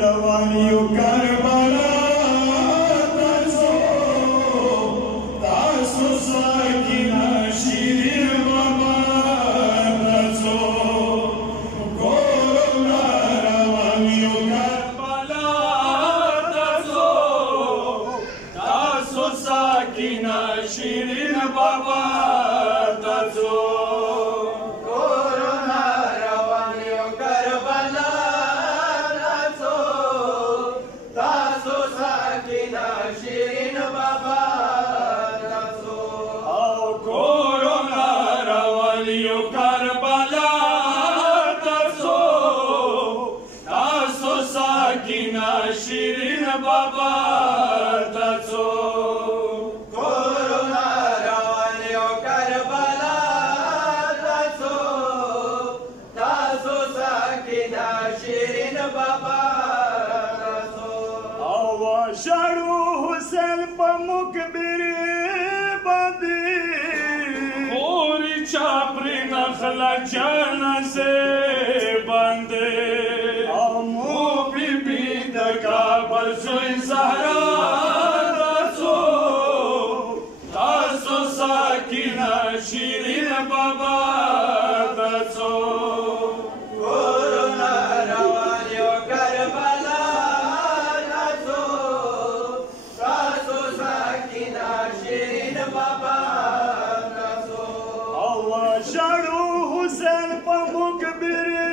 روان یو کربلا ته ځو تاسو ساکینه شیرین بابا ته ځو کورونه روان یو کربلا ته ځو تاسو ساکینه شیرین بابا ته ځو شیرین بابا ته ځو کورونه روان یو کربلا ته ځو تاسو ساکینه شیرین بابا ته ځو او ژړو حسین په مقبرې باندې خوري چا پرې نخله جنازې باندې کابل زوی زهرا تاسو تاسو ساکینه شیرین بابا تاسو کورونه روان یو کربلا تاسو تاسو ساکینه شیرین بابا تاسو او ژړو حسین په مقبرې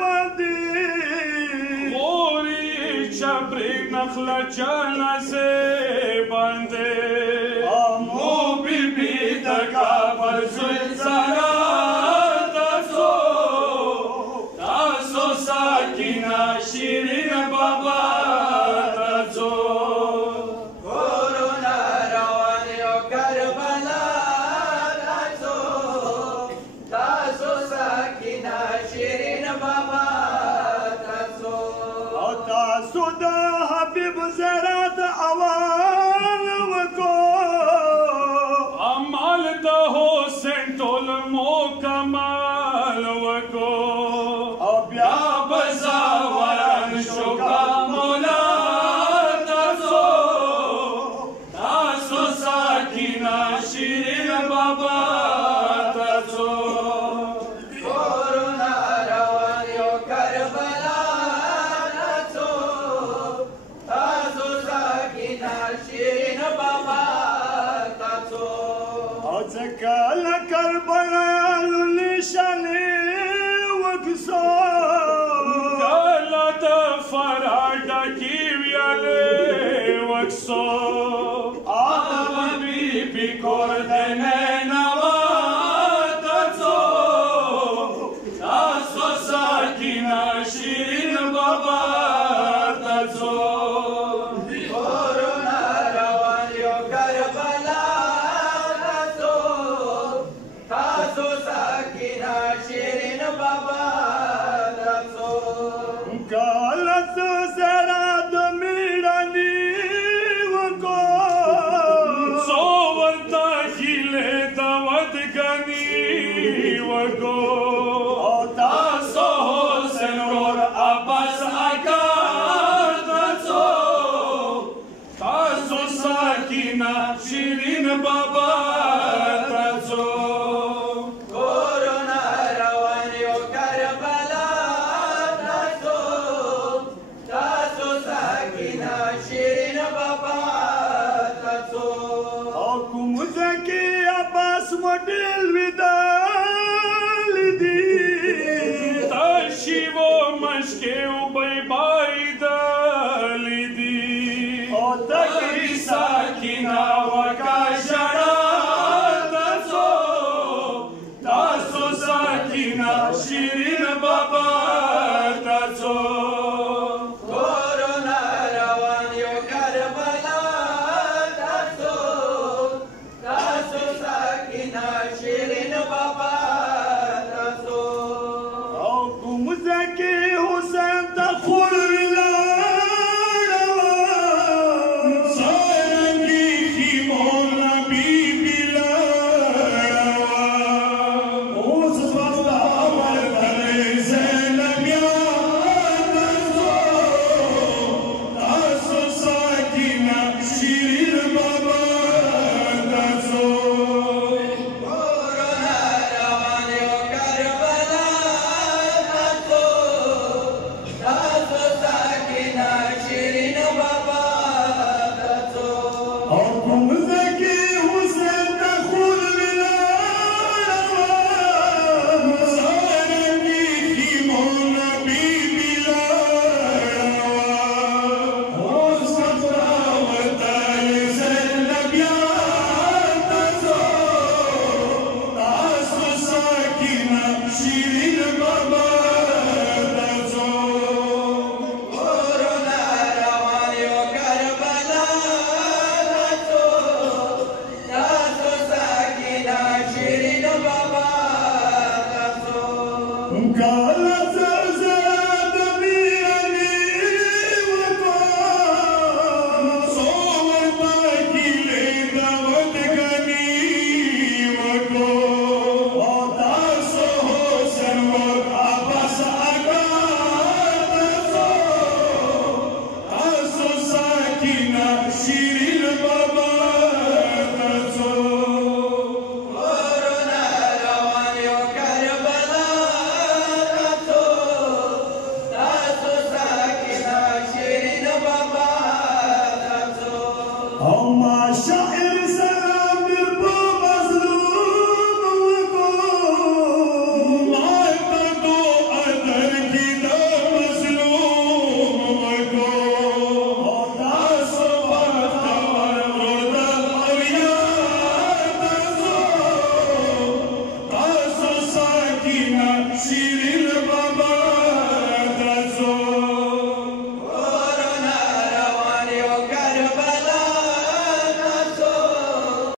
باندې شبری نخله جنازې باندې مو بیبي د کابل زوی زهرا تاسو تاسو ساکینه شیرین بابا تاسو کورونه روان یو کربلا تاسو تاسو ساکینه شیرین بابا تاسو د حبیب زرات اوان وکړو عمل د حسین ټول مکمل وکړو او بیا بزاوران شو مولا تاسو تاسو ساکینه شیرین بابا تاسو کورونه روان یو کربلا شیرین بابا تاسو او ځکه له کربلا نشانې وکړو کله د فراډه کې ویلې وکړو هغه بیبي کور د نینوا تاسو تاسو ساکینه شیرین بابا تاسو کالت سرا د میړنی وکړو څو ورته هیلې د ودګني وکړو او تاسو حسین ورور عباس اکا تاسو تاسو ساکینه شیرین بابا تاسو مډل ودال دي تشیو مشکو بای